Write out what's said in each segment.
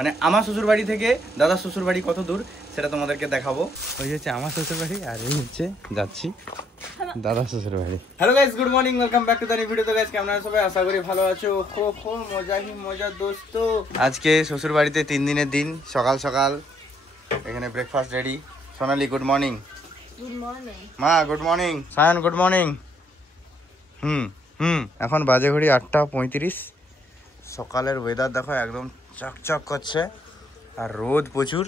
মানে আমার শ্বশুর বাড়ি থেকে দাদা শ্বশুর বাড়ি কত দূর সেটা তোমাদেরকে দেখাবো। ওই হচ্ছে আমার শ্বশুর বাড়ি আর এই হচ্ছে যাচ্ছি দাদা শ্বশুর বাড়ি। Hello guys, good morning, welcome back to the new video. তো গাইস কেমন আছো সবাই? আশা করি ভালো আছো। খুব মজা হি মজা দোস্ত। আজকে শ্বশুর বাড়িতে 3 দিনের দিন। সকাল সকাল এখানে ব্রেকফাস্ট রেডি। সোনালি গুড মর্নিং। গুড মর্নিং মা good morning. Sayan good morning. এখন বাজে ঘড়ি 8:35। সকালের ওয়েদার দেখো একদম চকচক করছে আর রোদ প্রচুর,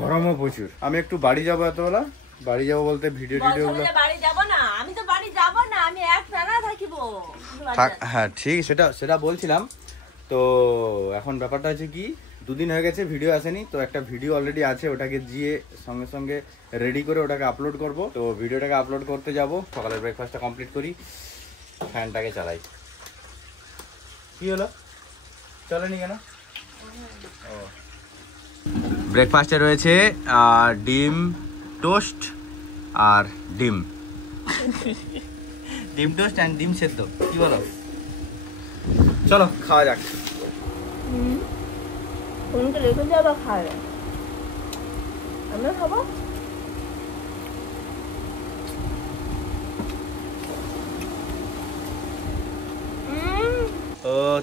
গরমও প্রচুর। আমি একটু বাড়ি যাবো এতবেলা। বাড়ি যাবো বলতে ভিডিও গুলো বাড়ি যাব না, আমি তো বাড়ি যাব না, আমি এক টানা থাকিব। হ্যাঁ ঠিক, সেটা বলছিলাম। তো এখন ব্যাপারটা হচ্ছে কি, দুদিন হয়ে গেছে ভিডিও আসেনি। তো একটা ভিডিও অলরেডি আছে, ওটাকে গিয়ে সঙ্গে সঙ্গে রেডি করে ওটাকে আপলোড করব। তো ভিডিওটাকে আপলোড করতে যাব। সকালের ব্রেকফাস্টটা কমপ্লিট করি, ফ্যানটাকে চালাই। কি হলো, চলেনি কেন? ব্রেকফাস্টে রয়েছে ডিম টোস্ট আর ডিম টোস্ট অ্যান্ড ডিম সেদ্ধ। কি বলো, চলো খাওয়া যাক। ফোনকে রেখে যাবা, খাবে আমরা খাবো।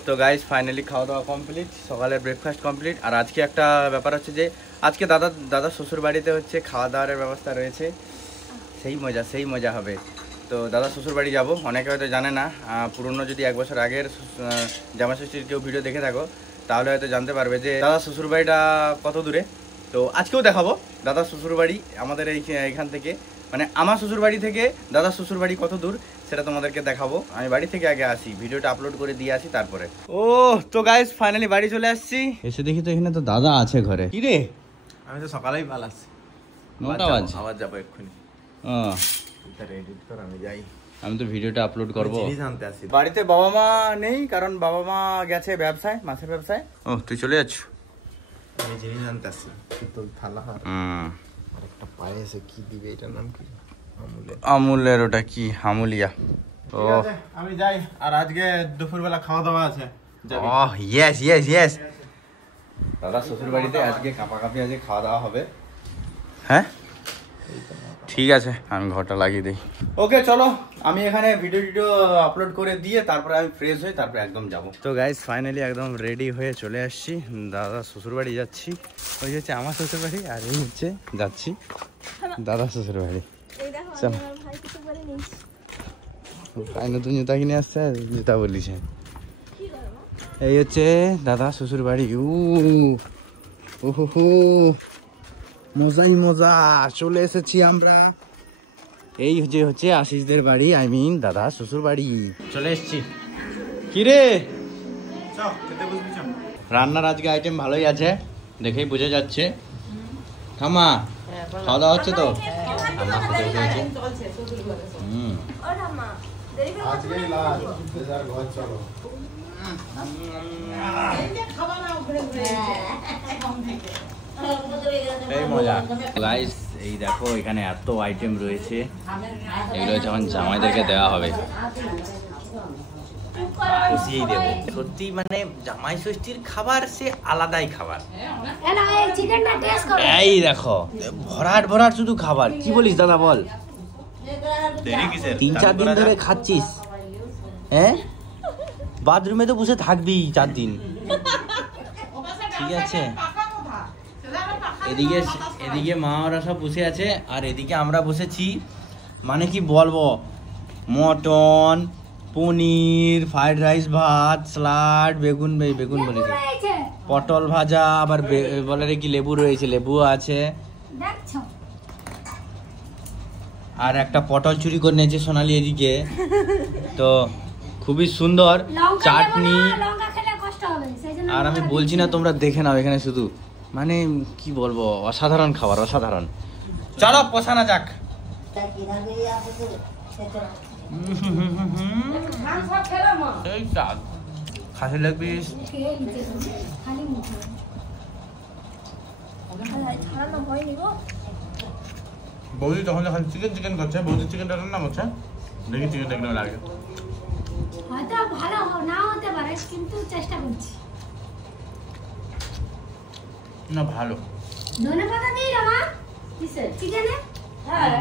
তো গাইস ফাইনালি খাওয়া দাওয়া কমপ্লিট, সকালের ব্রেকফাস্ট কমপ্লিট। আর আজকে একটা ব্যাপার হচ্ছে যে আজকে দাদা শ্বশুর বাড়িতে হচ্ছে খাওয়া দাওয়ার ব্যবস্থা রয়েছে। সেই মজা হবে। তো দাদা শ্বশুর বাড়ি যাবো। অনেকে হয়তো জানে না, পুরনো যদি 1 বছর আগের জামাই ষষ্ঠীর কেউ ভিডিও দেখে থাকো তাহলে হয়তো জানতে পারবে যে দাদা শ্বশুর বাড়িটা কত দূরে। তো আজকেও দেখাবো দাদা শ্বশুর বাড়ি আমাদের এইখান থেকে, মানে আমার শ্বশুর বাড়ি থেকে দাদা শ্বশুর বাড়ি কত দূর সেটা তোমাদেরকে দেখাবো। আমি বাড়ি থেকে আগে আসি, ভিডিওটা আপলোড করে দিয়ে আসি তারপরে। তো গাইস ফাইনালি বাড়ি চলে আসছি। এসে দেখি তো এখানে তো দাদা আছে ঘরে। কি রে, আমি তো সকালেই ভালো আছি। 9টা বাজে। আবার যাবো এক্ষুনি। এডিট কর, আমি যাই। আমি তো ভিডিওটা আপলোড করবো। জিনিস আনতে আসি। বাড়িতে বাবা মা নেই, কারণ বাবা মা গেছে ব্যবসায়, মাছের ব্যবসায়। তুই চলে যাচ্ছ? আমি জিনিস আনতে আসি। তো থালা আর একটা পায়েসে কি দিবে, এটার নাম কি? আমুলের ওটা কি, আমুলিয়া। আমি যাই। আর আজকে দুপুরবেলা খাওয়া দাওয়া আছে। ইয়েস দাদা শ্বশুর বাড়িতে আজকে কাঁপাকাঁপি আজকে খাওয়া দাওয়া হবে। হ্যাঁ ঠিক আছে, আমি ঘরটা লাগিয়ে দিই। ওকে চলো, আমি এখানে ভিডিও আপলোড করে দিয়ে তারপরে আমি ফ্রেশ হই, তারপরে একদম যাব। তো গাইস ফাইনালি একদম রেডি হয়ে চলে আসছি, দাদা শ্বশুর বাড়ি যাচ্ছি। ওই হচ্ছে আমার শ্বশুর বাড়ি আর এই হচ্ছে যাচ্ছি দাদা শ্বশুর বাড়ি। চলো, ভাই নতুন জুতা কিনে আসছে, জুতা বলিছে। এই হচ্ছে দাদা শ্বশুর বাড়ি। ওহো মজাই মজা, চলে এসেছি আমরা। এই হচ্ছে আশিসদের বাড়ি, আই মিন দাদা শ্বশুর বাড়ি। চলে এসেছি। কি রে, রান্নার আজকে আইটেম ভালোই আছে, দেখেই বোঝা যাচ্ছে। থামা, খাওয়া দাওয়া হচ্ছে তো? এই মজা গাইস, এই দেখো এখানে এত আইটেম রয়েছে, এগুলো যখন জামাইদেরকে দেওয়া হবে খুশিই দেবো। সত্যি মানে জামাই ষষ্ঠীর খাবার সে আলাদাই খাবার। এই দেখো ভরাট শুধু খাবার। কি বলিস দাদা বল, 3-4 দিন ধরে খাচ্ছিস? হ্যাঁ, বাথরুমে তো বসে থাকবি 4 দিন, ঠিক আছে? এদিকে মা ওরা সব বসে আছে আর এদিকে আমরা বসেছি। মানে কি বলবো, মটন, পনির, ফ্রাইড রাইস, ভাত, স্যালাড, বেগুন বলেছি, পটল ভাজা, আবার বলে রে কি লেবু রয়েছে, লেবুও আছে। আর একটা পটল চুরি করে নিয়েছে সোনালি এদিকে। তো খুবই সুন্দর চাটনি। আর আমি বলছি না, তোমরা দেখে নাও এখানে শুধু, মানে কি বলবো, অসাধারণ খাবার, অসাধারণ। চলো পছানা যাক। খাসি লেগ পিস, বৌদি তখন যখন চিকেন করছে, বৌদি চিকেনটা রান্না করছে, দেখি চিকেনটা কেমন লাগে। হয়তো ভালো না হতে পারে, কিন্তু চেষ্টা করছি। না ভালো। ধনে পাতা দিয়ে রামা কিসে চিকেনে? হ্যাঁ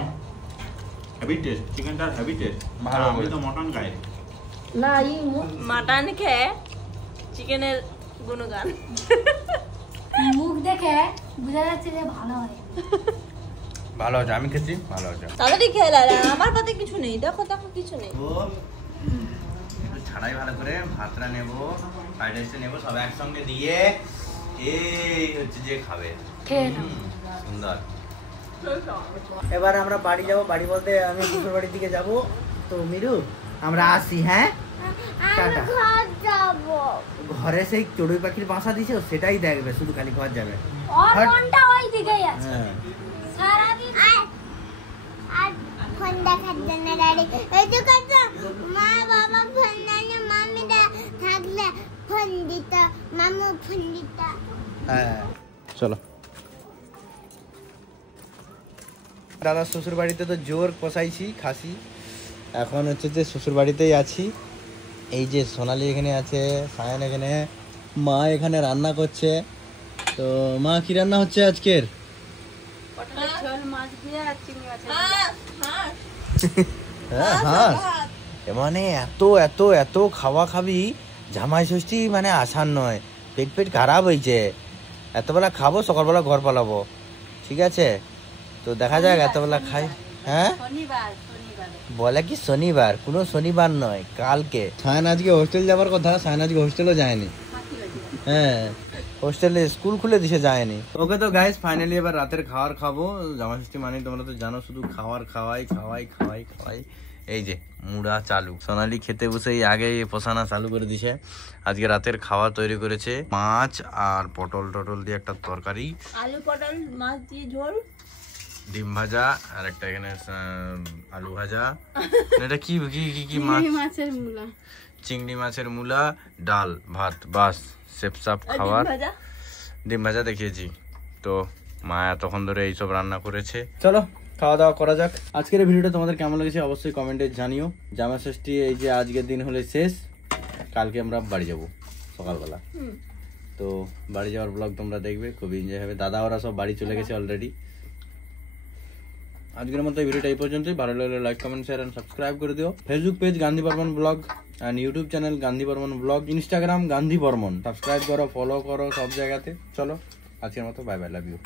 হেভি টেস্ট, চিকেনটার হেভি টেস্ট। ভালো আমি করে। তো মটন খাই। না মাটন খেয়ে চিকেনের গুণগান। মুখ দেখে বোঝা যাচ্ছে যে ভালো হয়। ভালো আছে, আমি খেয়েছি ভালো আছে। তাড়াতাড়ি খেয়ে লা, আমার পাতে কিছু নেই, দেখো দেখো কিছু নেই। তো একটু ছাড়াই ভালো করে ভাতটা নেব, ফ্রাইড রাইসটা নেব, সব একসঙ্গে দিয়ে এই হচ্ছে যে খাবে। সুন্দর। এবার আমরা বাড়ি যাব, বাড়ি বলতে আমি শ্বশুর বাড়ির দিকে যাব। তো মিরু আমরা আসি, হ্যাঁ টাটা। ঘরে সেই চড়ুই পাখির বাসা দিছে, সেটাই দেখবে, শুধু খালি ঘর যাবে। আর হট। মনটা ওই দিকেই আছে হ্যাঁ সারাদিন। আর ফোন দেখার জন্য দাঁড়ি এই তো কত মা বাবা ফোন দেয়, মামিরা থাকলে ফোন দিত, মামু ফোন দিত। হ্যাঁ চলো। দাদার শ্বশুর বাড়িতে তো জোর কষাইছি খাসি, এখন হচ্ছে যে শ্বশুর বাড়িতেই আছি। এই যে সোনালি এখানে আছে, সায়ান এখানে, মা এখানে রান্না করছে। তো মা কি রান্না হচ্ছে আজকের? হ্যাঁ হাঁস। মানে এত এত এত খাওয়া খাবি, জামাই ষষ্ঠী মানে আসান নয়, পেট পেট খারাপ হয়েছে। এতবেলা খাবো, সকালবেলা ঘর পালাবো, ঠিক আছে? তো দেখা যাক এতবেলা খাই। হ্যাঁ বলে কি শনিবার? কোনো শনিবার নয়, কালকে। সায়ন আজকে হোস্টেল যাবার কথা, সায়ন আজকে হোস্টেলও যায়নি। হ্যাঁ হোস্টেলে স্কুল খুলে দিছে, যায়নি। ওকে তো গাইস ফাইনালি এবার রাতের খাবার খাবো। জামাই ষষ্ঠী মানে তোমরা তো জানো শুধু খাওয়ার খাওয়াই খাওয়াই খাওয়াই খাওয়াই। এই যে মুড়া চালু, সোনালি খেতে বসেই আগে পোষানা চালু করে দিছে। আজকে রাতের খাওয়া তৈরি করেছে মাছ আর পটল টটল দিয়ে একটা তরকারি, আলু পটল মাছ দিয়ে ঝোল, ডিম ভাজা, আর একটা এখানে আলু ভাজা। এটা কি কি কি কি মাছ? মাছের মুলা। চিংড়ি মাছের মুলা, ডাল ভাত, বাস সেপ সাপ খাবার। ডিম ভাজা দেখিয়েছি। তো মা এতক্ষণ ধরে এইসব রান্না করেছে। চলো খাওয়া দাওয়া করা যাক। আজকের এই ভিডিওটা তোমাদের কেমন লেগেছে অবশ্যই কমেন্টে জানিও। জামাই ষষ্ঠী এই যে আজকের দিন হলে শেষ, কালকে আমরা বাড়ি যাব সকালবেলা। তো বাড়ি যাওয়ার ব্লগ তোমরা দেখবে, খুবই এনজয় হবে। দাদা ওরা সব বাড়ি চলে গেছে অলরেডি। আজকের মতো এই ভিডিওটা এই পর্যন্তই। ভালো লাগলে like comment share and subscribe করে দিও। Facebook page Gandhi Barman blog and YouTube channel Gandhi Barman blog, Instagram Gandhi Barman. Subscribe করো, ফলো করো সব জায়গাতে। চলো আজকের মতো বাই বাই, লাভ ইউ।